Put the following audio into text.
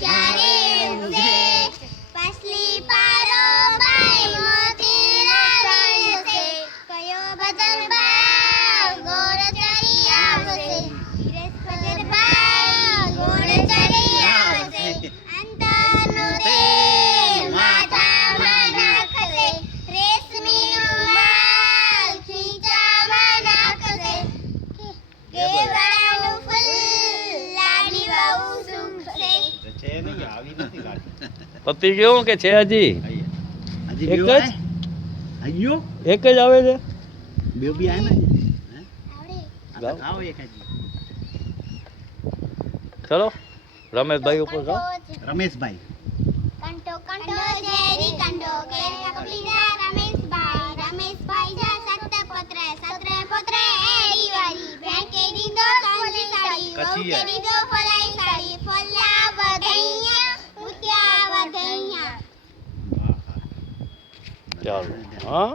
ક્યારે ઉગે પસલી પારો ભાઈ મોતીડા રણસે કયો બદલ ભાવ ગોળ ચડી આવશે હિરેશ બદલ ભાઈ ગોળ ચડી આવશે અંતરનું તે માથામાં નાખશે રેશમી રૂમાલ ખીચામાં નાખશે કેવડાનું ફૂલ લાડી બહુ સુખશે છે નહીં આવી નથી લાડી પતિ કેવું કે છે હજી હજી એક બેવ જ? આયો એક જ આવે છે બેવ બી આય ને આવડે આ ખાઓ એક હજી ચલો રમેશભાઈ ઉપર જાઓ રમેશભાઈ કંટો કંટો ઝેરી કંટો કેર કપલીદા રમેશભાઈ જા સત્ત પત્રે એડી વાળી ભેંકે દીધો સોંજી સાડી વહુ કચી કે દીધો ફલાઈ સાડી ફલ્યા વધૈયા ઉત્યા વધૈયા ચાલો હા